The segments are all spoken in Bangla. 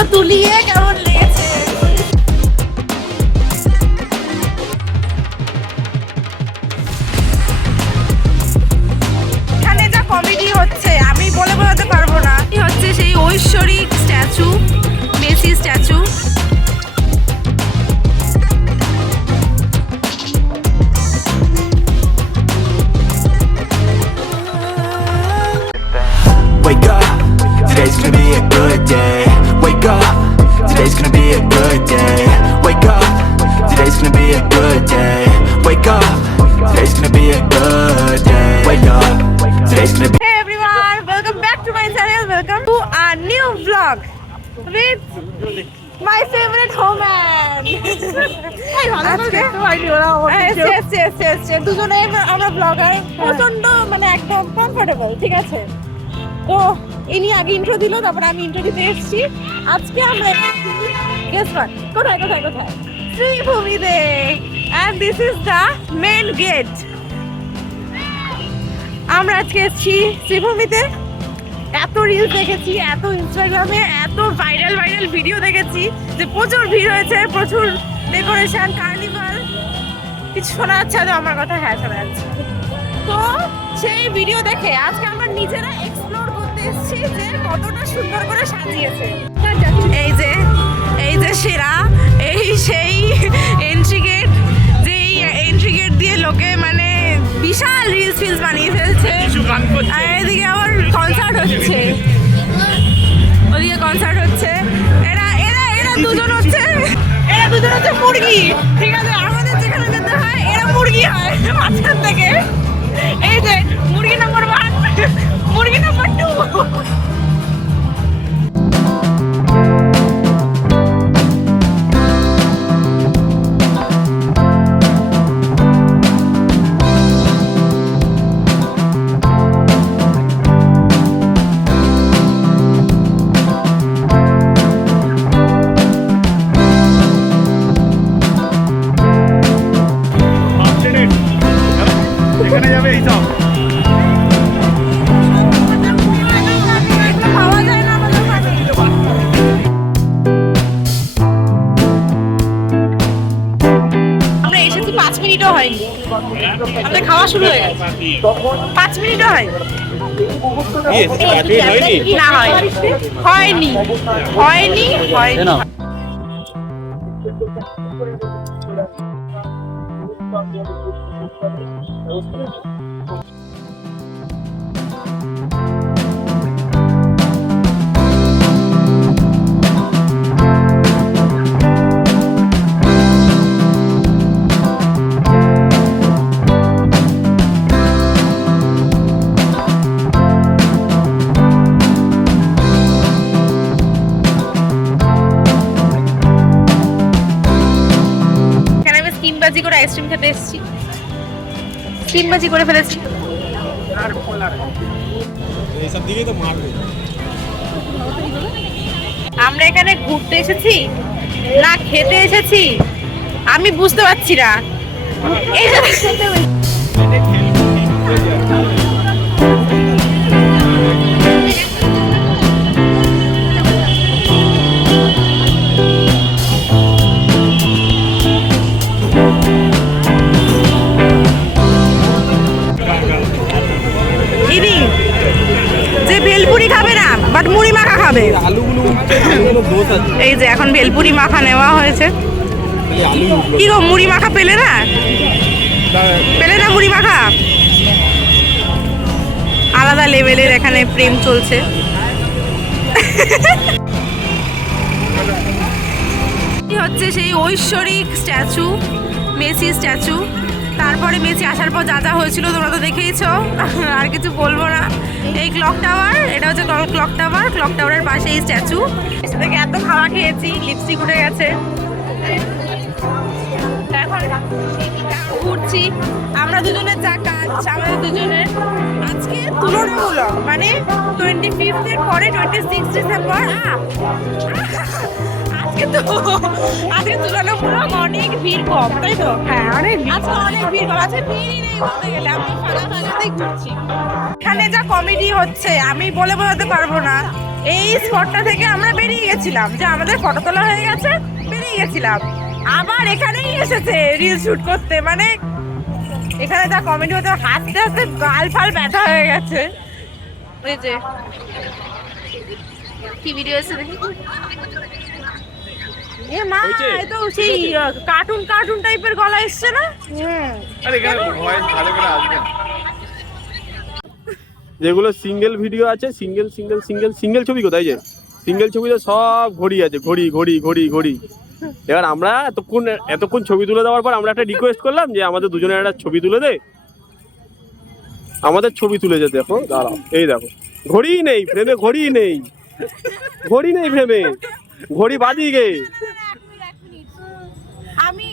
ফটো তুলিয়ে কেমন লেগেছে? এখানে যা কমেডি হচ্ছে আমি বলে বোঝাতে পারবো না। হচ্ছে সেই ঐশ্বরিক statue, Messi statue. Wake up, today's gonna be a good day. Wake up, today's gonna be a good day. Wake up, today's gonna be a good day. Wake up, today's gonna be a good day. Wake up, today's gonna be. Hey everyone, welcome back to my channel. Welcome to our new vlog with my favorite woman. দুজনে আমরা ব্লগার, প্রচন্ড মানে একদম কমফোর্টেবল, ঠিক আছে? তো ইনি আগে ইন্ট্রো দিল, তারপর আমি ইন্ট্রো দিতে এসেছি। আজকে আমরা কোথায় শ্রীভূমিতে, and this is the main gate. আমরা আজকে এসেছি শ্রীভূমিতে। এত রিলস দেখেছি, এত ইনস্টাগ্রামে এত ভাইরাল ভিডিও দেখেছি যে প্রচুর ভিড় হয়েছে, প্রচুর ডেকোরেশন, কার্নিভাল। কিছু শোনা যাচ্ছে তো আমার কথা? হ্যাঁ, শোনা যাচ্ছে। তো সেই ভিডিও দেখে আজকে আমরা নিজেরা এক্সপ্লোর করতে এসেছি যে কতটা সুন্দর করে সাজিয়েছে। এই যে সেরা, এই সেই এন্ট্রি গেট, যে এন্ট্রি গেট দিয়ে লোকে মানে বিশাল রিলস বানিয়ে ফেলছে। আর এদিকে আবার কনসার্ট হচ্ছে, ওদিকে কনসার্ট হচ্ছে। এরা দুজন হচ্ছে মুরগি, ঠিক আছে? আমাদের যেখানে যেতে হয় এরা মুরগি হয় মাঝখান থেকে। এই যে মুরগি নাম্বার 1, মুরগি নাম্বার 2। এখানে যাবে এই সব। আমরা এসেছি 5 মিনিটও হয়নি, আমাদের খাওয়া শুরু হয়ে গেছে। 5 মিনিটও হয়নি। না, হয়নি। স্টিমবাজি করে আইসক্রিম খেতে এসেছি, স্টিমবাজি করে ফেলেছি। আমরা এখানে ঘুরতে এসেছি না খেতে এসেছি আমি বুঝতে পারছি না। যে ভেলপুরি খাবে না বাট মুড়ি মাখা খাবে। এই যে এখন ভেলপুরি মাখা নেওয়া হয়েছে। কি গো, মুড়ি মাখা পেলে না মুড়ি মাখা? আলাদা লেভেলের এখানে প্রেম চলছে। হচ্ছে সেই ঐশ্বরিক স্ট্যাচু, মেসি স্ট্যাচু। তারপরে মেসি আসার পর যা হয়েছিল তোমরা তো দেখেইছো, আর কিছু বলবো না। এই ক্লক টাওয়ার, এটা হচ্ছে ক্লক টাওয়ারের পাশে এই স্ট্যাচু। থেকে এত খাওয়া খেয়েছি, লিপস্টিক উঠে গেছে। এখন ঘুরছি। আমরা দুজনের যা কাজ, আমাদের দুজনের আজকে তুলনামূলক মানে 25 পরে 26 ডিসেম্বর আজকে তুলনামূলক অনেক ভিড় কম, তাই তো? হ্যাঁ, আজকে অনেক ভিড় কম আছে। ভিড়ই নেই বলতে গেলে, আমি ফাঁকাতেই ঘুরছি। এখানে যা কমেডি হচ্ছে আমি বলে বোঝাতে পারবো না। এই স্পটটা থেকে আমরা বেরিয়ে গেছিলাম, যে আমাদের ফটো তোলা হয়ে গেছে, বেরিয়ে গেছিলাম, আবার এখানেই এসেছে রিল শুট করতে। মানে এখানে যা কমেডি হতে, হাসতে হাসতে গাল ফাল ব্যথা হয়ে গেছে। ওই যে কি ভিডিও এসে দেখি, এ মা, এ তো সেই কার্টুন টাইপের গলা এসছে না? যেগুলো সিঙ্গেল ভিডিও আছে, সিঙ্গেল ছবি কোথায়, যে সিঙ্গেল ছবিতে সব ঘড়ি আছে, ঘড়ি। এবার আমরা এতক্ষণ ছবি তুলে দেওয়ার পর আমরা একটা রিকোয়েস্ট করলাম যে আমাদের দুজনের একটা ছবি তুলে দে। আমাদের ছবি তুলেছে, দেখো দাঁড়াও, এই দেখো ঘড়ি নেই ফ্রেমে, ঘড়ি নেই ফ্রেমে, ঘড়ি বাদিকে। আমি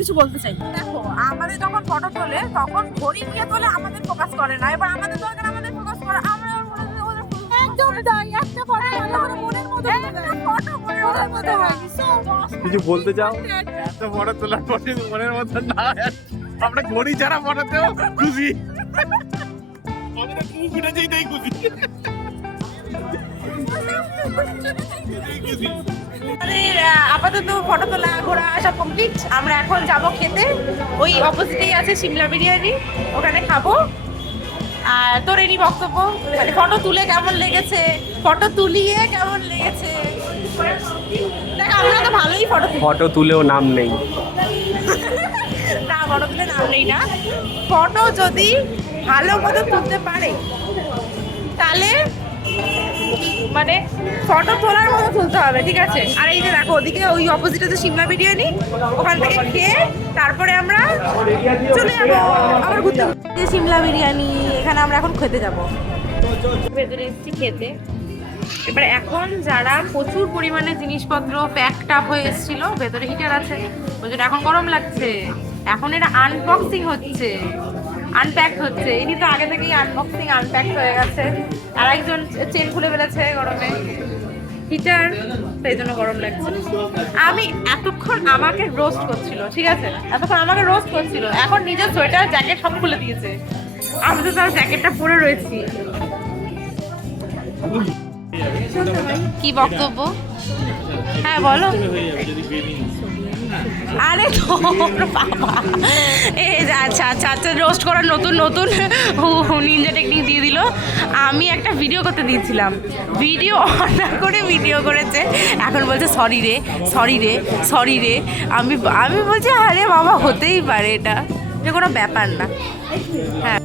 কিছু বলতে চাই, দেখো আমাদের যখন ফটো তোলে তখন ঘড়ি নিয়ে তোলে, আমাদের ফোকাস করে না। এবার আমাদের দরকার আমাদের ফোকাস করে, আমরা একদম তাই, একটা ফটো আমাদের মনের মতো, ফটো মনের মতো হয়। কিছু বলতে চাও? এত বড় তোলার পরে মনের মতো না, আমরা ঘড়ি ছাড়া ফটোতেও খুশি, আমরা খুব ঘুরেছি তাই খুশি। আপাতত ফটো তোলা ঘোরা সব কমপ্লিট। আমরা এখন যাব খেতে, ওই অপোজিটেই আছে সিমলা বিরিয়ানি, ওখানে খাবো। আর তোর এনি বক্তব্য, মানে ফটো তুলে কেমন লেগেছে, ফটো তুলিয়ে কেমন লেগেছে? দেখ আমরা তো ভালোই ফটো তুলেও নাম নেই না, ফটো তুলে নাম নেই না। ফটো যদি ভালো মতো তুলতে পারে তাহলে মানে ফটো তোলার মতো তুলতে হবে, ঠিক আছে? আর এই যে দেখো ওদিকে ওই অপোজিটে যে সিমলা বিরিয়ানি, ওখান থেকে খেয়ে তারপরে আমরা চলে যাবো আবার ঘুরতে ঘুরতে। সিমলা বিরিয়ানি এখানে আমরা এখন খেতে যাবো, ভেতরে এসেছি খেতে। এবার এখন যারা প্রচুর পরিমাণে জিনিসপত্র প্যাকড আপ হয়ে এসেছিল, ভেতরে হিটার আছে, ওই জন্য এখন গরম লাগছে। এখন এটা আনবক্সিং হচ্ছে, আনপ্যাক হচ্ছে। ইনি তো আগে থেকেই আনবক্সিং আনপ্যাক হয়ে গেছে, আর একজন চেন খুলে ফেলেছে গরমে, হিটার, সেই জন্য গরম লাগছে। আমি এতক্ষণ আমাকে রোস্ট করছিল, ঠিক আছে, এতক্ষণ আমাকে রোস্ট করছিল, এখন নিজের সোয়েটার জ্যাকেট সব খুলে দিয়েছে। আমি তো তার জ্যাকেটটা পরে রয়েছি। কি বক্তব্য? হ্যাঁ বলো। আরে বাবা, এই আচ্ছা আচ্ছা আচ্ছা, রোস্ট করার নতুন নিনজা টেকনিক দিয়ে দিল। আমি একটা ভিডিও করতে দিয়েছিলাম, ভিডিও অর্ডার করে ভিডিও করেছে, এখন বলছে সরি রে। আমি বলছি আরে বাবা, হতেই পারে, এটা কোনো ব্যাপার না। হ্যাঁ,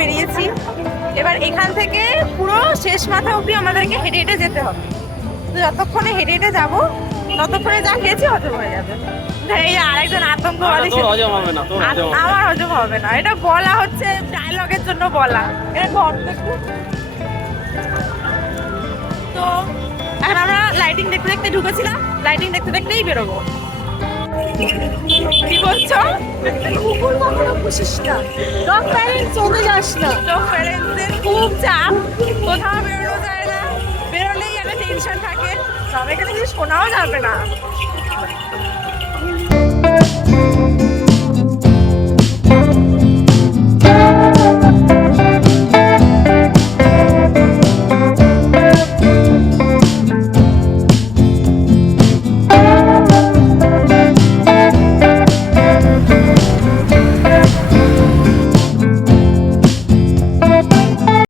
বেরিয়েছি। এবার এখান থেকে পুরো শেষ মাথা অবধি আমাদেরকে হেঁটে হেঁটে যেতে হবে। তো যতক্ষণে হেঁটে হেঁটে যাবো ততক্ষণে যা খেয়েছি হজম হয়ে যাবে। এই আরেকজন আতঙ্কবাদী, আমার হজম হবে না, এটা বলা হচ্ছে ডায়লগের জন্য বলা, এটা তো এখন আমরা লাইটিং দেখতে দেখতে ঢুকেছিলাম, লাইটিং দেখতে দেখতেই বেরোবো। কি বলছো? কুকুর কখনো পুষিস না, ডগ প্যারেন্টস চলে যাস না। ডগ প্যারেন্টসদের খুব চাপ, কোথাও বেরোনো যায় না, বেরোলেই একটা টেনশন থাকে, সব এখানে কিছু শোনাও যাবে না।